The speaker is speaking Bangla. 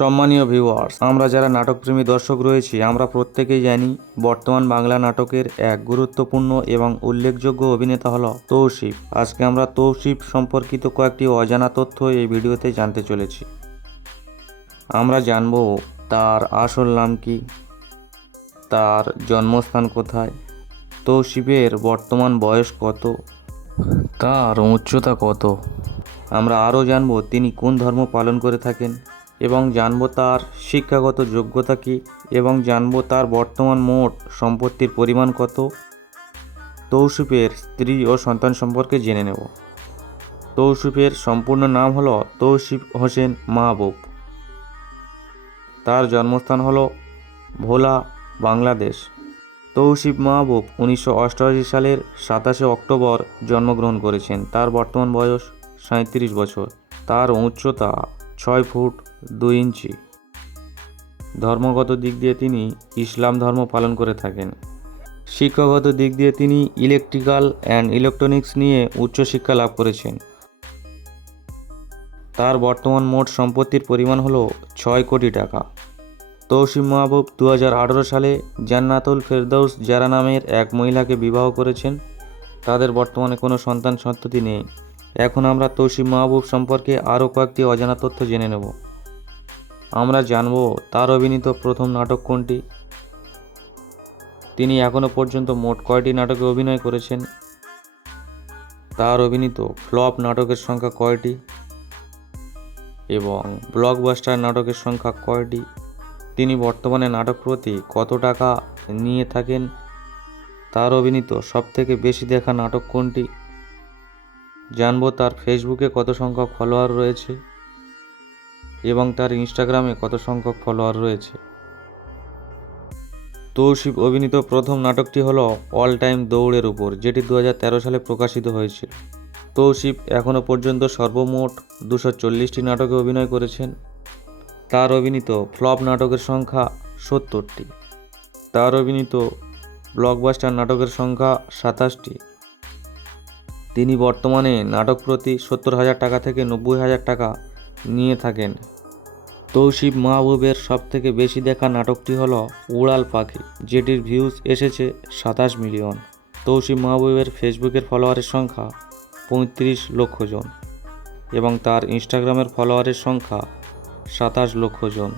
সম্মানীয় ভিউয়ার্স আমরা যারা নাটকপ্রেমী দর্শক রয়েছি, আমরা প্রত্যেকেই জানি বর্তমান বাংলা নাটকের এক গুরুত্বপূর্ণ এবং উল্লেখযোগ্য অভিনেতা হলো তৌসিফ আজকে আমরা তৌসিফ সম্পর্কিত কয়েকটি অজানা তথ্য এই ভিডিওতে জানতে চলেছি। আমরা জানব তার আসল নাম কি, তার জন্মস্থান কোথায় তৌসিফের বর্তমান বয়স কত, তার উচ্চতা কত। আমরা আরও জানব তিনি কোন ধর্ম পালন করে থাকেন এবং জানব তার শিক্ষাগত যোগ্যতা কী এবং জানব তার বর্তমান মোট সম্পত্তির পরিমাণ কত? তৌসুফের স্ত্রী ও সন্তান সম্পর্কে জেনে নেব। তৌসুফের সম্পূর্ণ নাম হলো তৌসিফ হোসেন মাহবুব। তার জন্মস্থান হলো ভোলা, বাংলাদেশ। তৌসিফ মাহবুব উনিশশো অষ্টআশি সালের সাতাশে অক্টোবর জন্মগ্রহণ করেছেন। তার বর্তমান বয়স সাঁত্রিশ বছর। তার উচ্চতা ছয় ফুট দুই ইঞ্চি। ধর্মগত দিক দিয়ে তিনি ইসলাম ধর্ম পালন করে থাকেন। শিক্ষাগত দিক দিয়ে তিনি ইলেকট্রিক্যাল অ্যান্ড ইলেকট্রনিক্স নিয়ে উচ্চশিক্ষা লাভ করেছেন। তার বর্তমান মোট সম্পত্তির পরিমাণ হলো ছয় কোটি টাকা। তৌসিম মাহবুব দু হাজার আঠারো সালে জান্নাতুল ফেরদৌস জারা নামের এক মহিলাকে বিবাহ করেছেন। তাদের বর্তমানে কোনো সন্তান সন্ততি নেই। এখন আমরা তৌসিম মাহবুব সম্পর্কে আরও কয়েকটি অজানা তথ্য জেনে নেব। আমরা জানব তার অভিনীত প্রথম নাটক কোনটি। তিনি এখনও পর্যন্ত মোট কয়টি নাটকে অভিনয় করেছেন। তার অভিনীত ফ্লপ নাটকের সংখ্যা কয়টি এবং ব্লকবাস্টার নাটকের সংখ্যা কয়টি। তিনি বর্তমানে নাটক প্রতি কত টাকা নিয়ে থাকেন। তার অভিনীত সবথেকে বেশি দেখা নাটক কোনটি? জানব তার ফেসবুকে কত সংখ্যক ফলোয়ার রয়েছে এবং তার ইনস্টাগ্রামে কত সংখ্যক ফলোয়ার রয়েছে। তৌসিফ অভিনীত প্রথম নাটকটি হলো অল টাইম দৌড়ের উপর, যেটি দু হাজার তেরো সালে প্রকাশিত হয়েছিল তৌসিফ এখনও পর্যন্ত সর্বমোট দুশো চল্লিশটি নাটকে অভিনয় করেছেন। তার অভিনীত ফ্লপ নাটকের সংখ্যা সত্তরটি। তার অভিনীত ব্লকবাস্টার নাটকের সংখ্যা সাতাশটি। তিনি বর্তমানে নাটক প্রতি সত্তর হাজার টাকা থেকে নব্বই হাজার টাকা নিয়ে থাকেন। তৌসিফ মাহবুবের সবথেকে বেশি দেখা নাটকটি হলো উড়াল পাখি, যেটির ভিউজ এসেছে সাতাশ মিলিয়ন। তৌসিফ মাহবুবের ফেসবুকের ফলোয়ারের সংখ্যা পঁয়ত্রিশ লক্ষ জন এবং তার ইনস্টাগ্রামের ফলোয়ারের সংখ্যা সাতাশ লক্ষ জন।